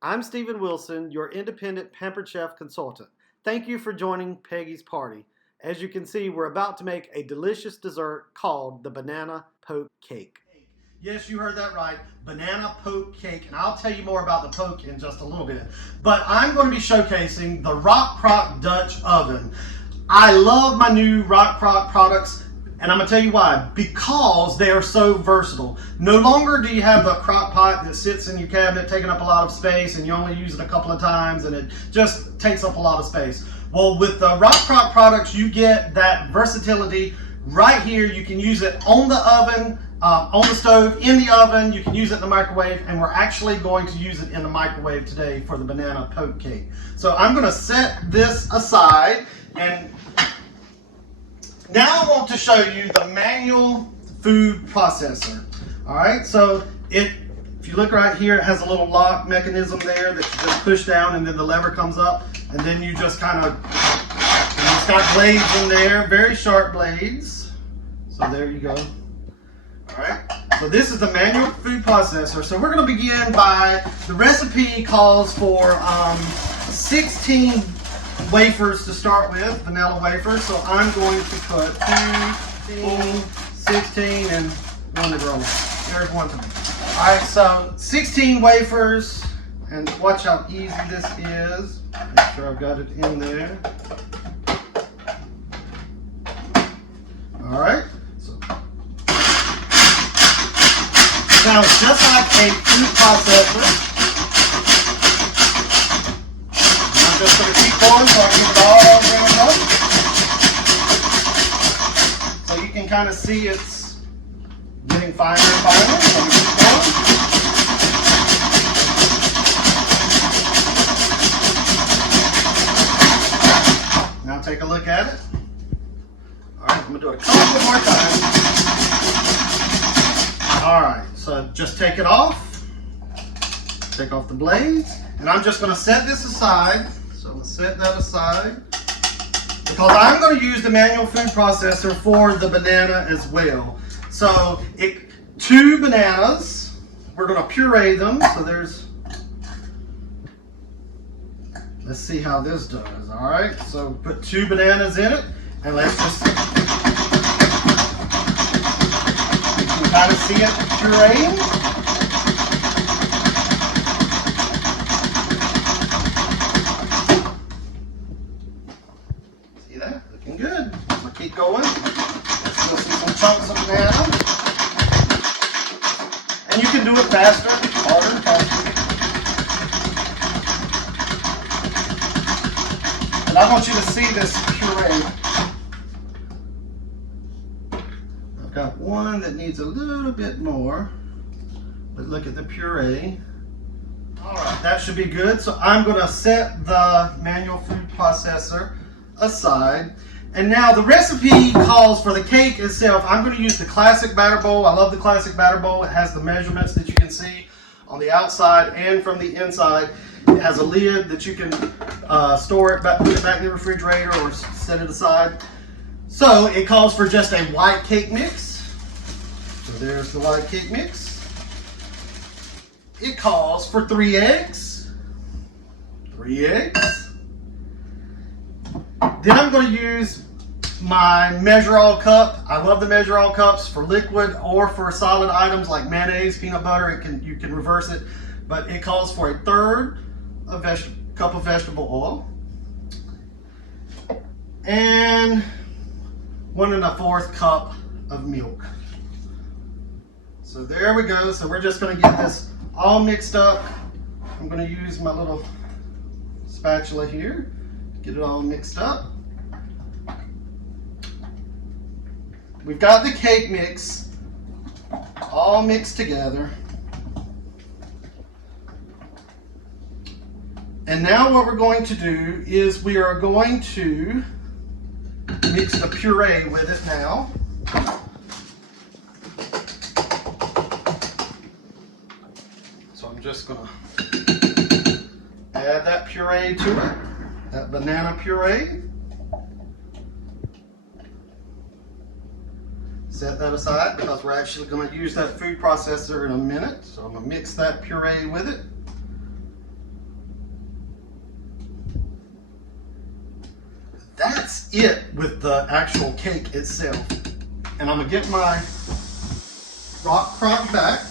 I'm Stephen Wilson, your independent Pampered Chef consultant. Thank you for joining Peggy's Party. As you can see, we're about to make a delicious dessert called the banana poke cake. Yes, you heard that right, banana poke cake, and I'll tell you more about the poke in just a little bit. But I'm going to be showcasing the Rock Crock Dutch oven. I love my new Rock Crock products, and I'm gonna tell you why. Because they are so versatile. No longer do you have the crock pot that sits in your cabinet taking up a lot of space and you only use it a couple of times and it just takes up a lot of space. Well, with the Rock Crock products, you get that versatility right here. You can use it on the oven, on the stove, in the oven. You can use it in the microwave, and we're actually going to use it in the microwave today for the banana poke cake. So I'm gonna set this aside, and now I want to show you the manual food processor. All right, so if you look right here, it has a little lock mechanism there that you just push down and then the lever comes up, and then you just kind of, it's got blades in there, very sharp blades. So there you go. All right, so this is the manual food processor. So we're gonna begin by, the recipe calls for 16 wafers to start with, vanilla wafers. So I'm going to put 2, 16, and one to grow. There's one to me. All right, so 16 wafers, and watch how easy this is. Make sure I've got it in there. All right. So now, just like a food processor, I'm just going to keep going so I get it all ground up. So you can kind of see it's getting finer and finer. So we keep going. Now take a look at it. All right, I'm going to do it a couple more times. All right, so just take it off. Take off the blades. And I'm just going to set this aside. So I'm going to set that aside because I'm going to use the manual food processor for the banana as well. So 2 bananas, we're going to puree them. So let's see how this does. All right, so put 2 bananas in it, and let's just, you can kind of see it pureeing. Looking good. We'll keep going. Let's still see some chunks of banana. And you can do it faster, harder, faster. And I want you to see this puree. I've got one that needs a little bit more, but look at the puree. All right, that should be good. So I'm going to set the manual food processor aside. And now the recipe calls for the cake itself. I'm going to use the classic batter bowl. I love the classic batter bowl. It has the measurements that you can see on the outside and from the inside. It has a lid that you can store it back, put it back in the refrigerator or set it aside. So it calls for just a white cake mix. So there's the white cake mix. It calls for 3 eggs. 3 eggs. Then I'm going to use my measure-all cup. I love the measure-all cups for liquid or for solid items like mayonnaise, peanut butter. You can reverse it, but it calls for 1/3 cup of vegetable oil and 1 1/4 cup of milk. So there we go. So we're just going to get this all mixed up. I'm going to use my little spatula here. Get it all mixed up. We've got the cake mix all mixed together. And now what we're going to do is we are going to mix the puree with it now. So I'm just going to add that puree to it. That banana puree. Set that aside because we're actually going to use that food processor in a minute. So I'm going to mix that puree with it. that's it with the actual cake itself. And I'm gonna get my rock crock back.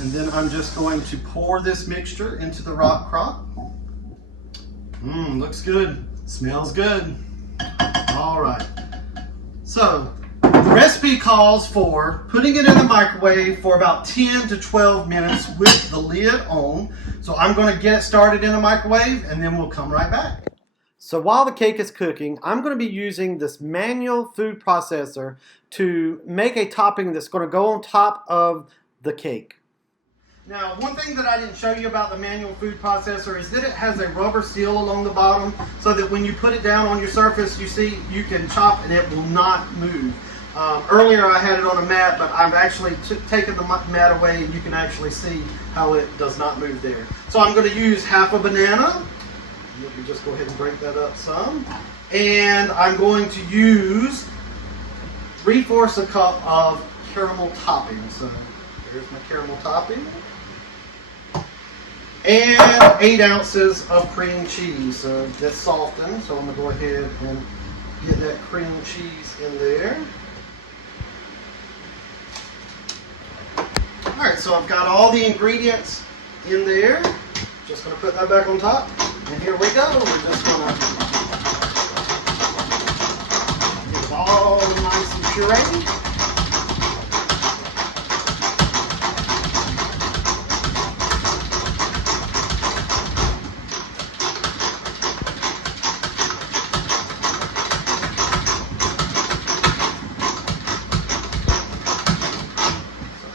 And then I'm just going to pour this mixture into the rock crock. Looks good, smells good. All right, so the recipe calls for putting it in the microwave for about 10 to 12 minutes with the lid on. So I'm going to get it started in the microwave and then we'll come right back. So while the cake is cooking, I'm going to be using this manual food processor to make a topping that's going to go on top of the cake. Now, one thing that I didn't show you about the manual food processor is that it has a rubber seal along the bottom so that when you put it down on your surface, you see you can chop and it will not move. Earlier I had it on a mat, but I've actually taken the mat away and you can actually see how it does not move there. So I'm going to use half a banana. Let me just go ahead and break that up some. And I'm going to use 3/4 a cup of caramel topping. So there's my caramel topping. And 8 ounces of cream cheese. So that's softened. So I'm going to go ahead and get that cream cheese in there. Alright, so I've got all the ingredients in there. Just going to put that back on top. And here we go. We're just going to get it all nice and pureed.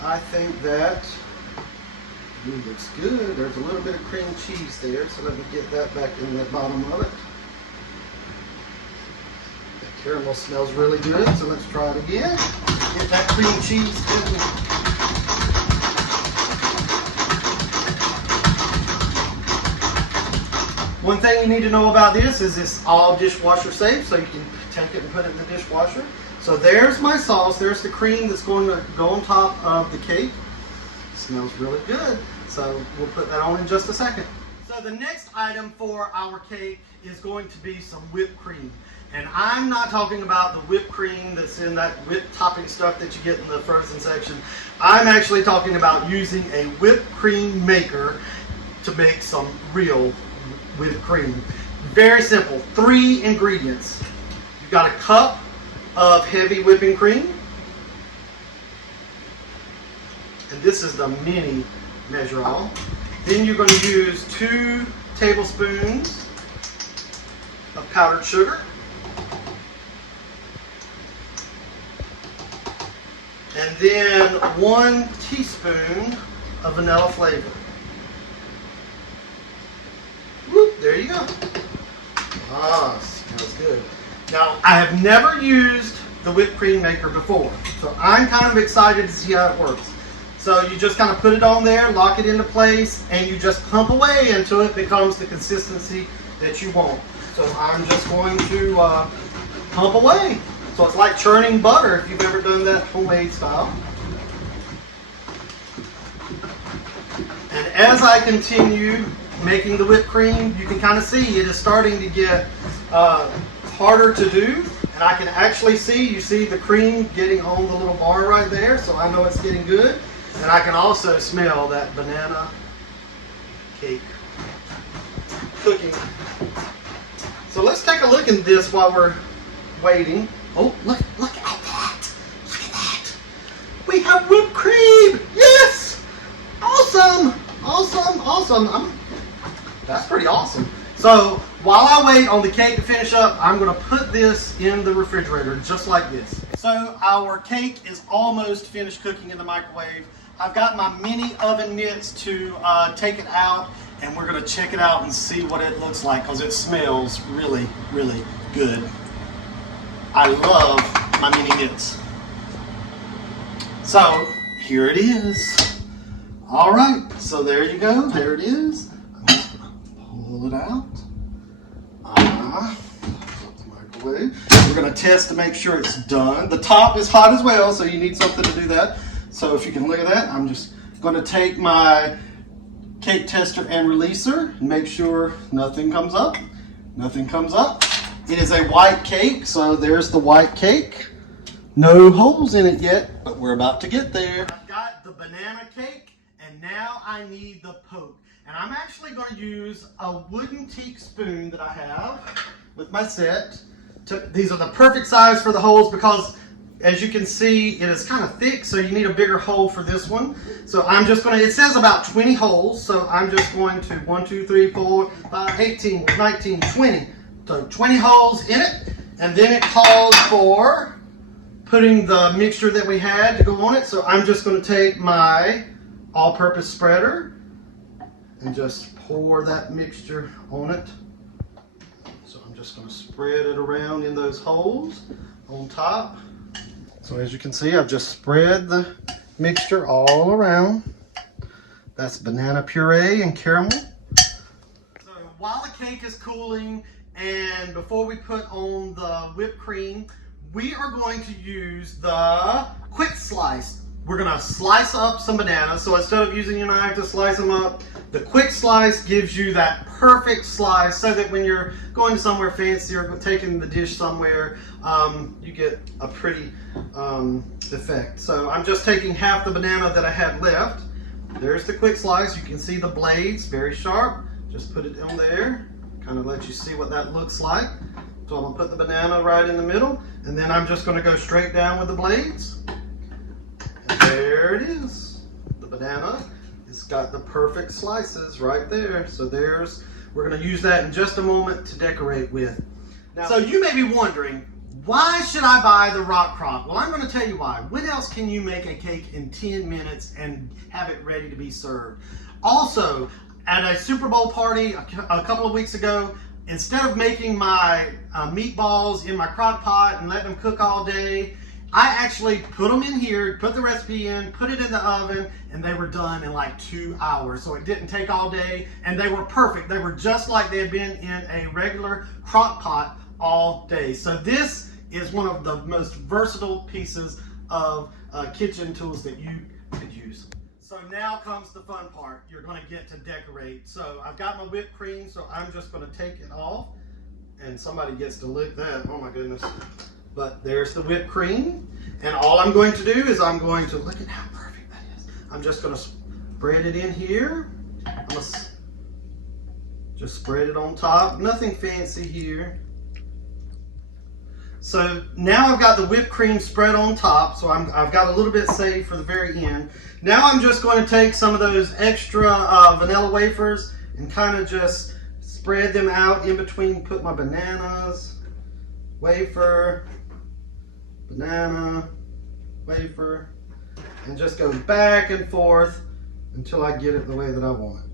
I think that looks good. There's a little bit of cream cheese there, so let me get that back in the bottom of it. The caramel smells really good, so let's try it again. Get that cream cheese in. One thing you need to know about this is it's all dishwasher safe, so you can take it and put it in the dishwasher. So there's my sauce. There's the cream that's going to go on top of the cake. It smells really good. So we'll put that on in just a second. So the next item for our cake is going to be some whipped cream. And I'm not talking about the whipped cream that's in that whipped topping stuff that you get in the frozen section. I'm actually talking about using a whipped cream maker to make some real whipped cream. Very simple. 3 ingredients. You've got a cup of heavy whipping cream. And this is the mini measure all. Then you're going to use 2 tablespoons of powdered sugar. And then 1 teaspoon of vanilla flavor. Whoop, there you go. Ah, smells good. Now, I have never used the whipped cream maker before, so I'm kind of excited to see how it works. So you just kind of put it on there, lock it into place, and you just pump away until it becomes the consistency that you want. So I'm just going to pump away. So it's like churning butter if you've ever done that homemade style. And as I continue making the whipped cream, you can kind of see it is starting to get harder to do. And I can actually see, you see the cream getting on the little bar right there, so I know it's getting good. And I can also smell that banana cake cooking. So let's take a look at this while we're waiting. Oh, look at that. Look at that. We have whipped cream. Yes. Awesome. Awesome. Awesome. That's pretty awesome. So while I wait on the cake to finish up, I'm going to put this in the refrigerator just like this. So our cake is almost finished cooking in the microwave. I've got my mini oven mitts to take it out, and we're going to check it out and see what it looks like because it smells really, really good. I love my mini mitts. So here it is. All right, so there you go. There it is. I'm just going to pull it out. Microwave. We're going to test to make sure it's done. The top is hot as well, so you need something to do that. So if you can look at that, I'm just going to take my cake tester and releaser. Make sure nothing comes up. Nothing comes up. It is a white cake, so there's the white cake. No holes in it yet, but we're about to get there. I've got the banana cake, and now I need the poke. And I'm actually going to use a wooden teak spoon that I have with my set. These are the perfect size for the holes because, as you can see, it is kind of thick, so you need a bigger hole for this one. So I'm just going to, it says about 20 holes, so I'm just going to 1, 2, 3, 4, 5, 18, 19, 20. So 20 holes in it, and then it calls for putting the mixture that we had to go on it. So I'm just going to take my all-purpose spreader and just pour that mixture on it. So I'm just going to spread it around in those holes on top. So as you can see, I've just spread the mixture all around. That's banana puree and caramel. So while the cake is cooling and before we put on the whipped cream, we are going to use the quick slice. We're going to slice up some bananas. So instead of using your knife to slice them up, the quick slice gives you that perfect slice so that when you're going somewhere fancy or taking the dish somewhere, you get a pretty effect. So I'm just taking half the banana that I had left. There's the quick slice. You can see the blades, very sharp. Just put it on there, kind of let you see what that looks like. So I'm going to put the banana right in the middle, and then I'm just going to go straight down with the blades. And there it is. The banana has got the perfect slices right there. So we're going to use that in just a moment to decorate with. Now, so you may be wondering, why should I buy the rock crock? Well, I'm going to tell you why. When else can you make a cake in 10 minutes and have it ready to be served? Also, at a Super Bowl party a couple of weeks ago, instead of making my meatballs in my crock pot and let them cook all day, I actually put them in here, put the recipe in, put it in the oven, and they were done in like 2 hours. So it didn't take all day, and they were perfect. They were just like they had been in a regular crock pot all day. So this is one of the most versatile pieces of kitchen tools that you could use. So now comes the fun part. You're going to get to decorate. So I've got my whipped cream, so I'm just going to take it off, and somebody gets to lick that. Oh my goodness. But there's the whipped cream, and all I'm going to do is I'm going to, look at how perfect that is. I'm just going to spread it in here. I'm going to just spread it on top. Nothing fancy here. So now I've got the whipped cream spread on top, so I've got a little bit saved for the very end. Now I'm just going to take some of those extra vanilla wafers and kind of just spread them out in between, put my bananas, wafer, banana, wafer, and just go back and forth until I get it the way that I want it.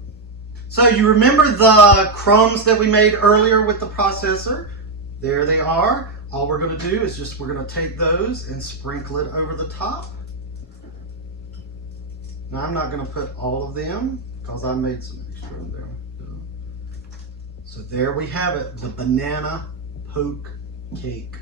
So you remember the crumbs that we made earlier with the processor? There they are. All we're going to do is we're going to take those and sprinkle it over the top. Now I'm not going to put all of them because I made some extra in there. So there we have it, the banana poke cake.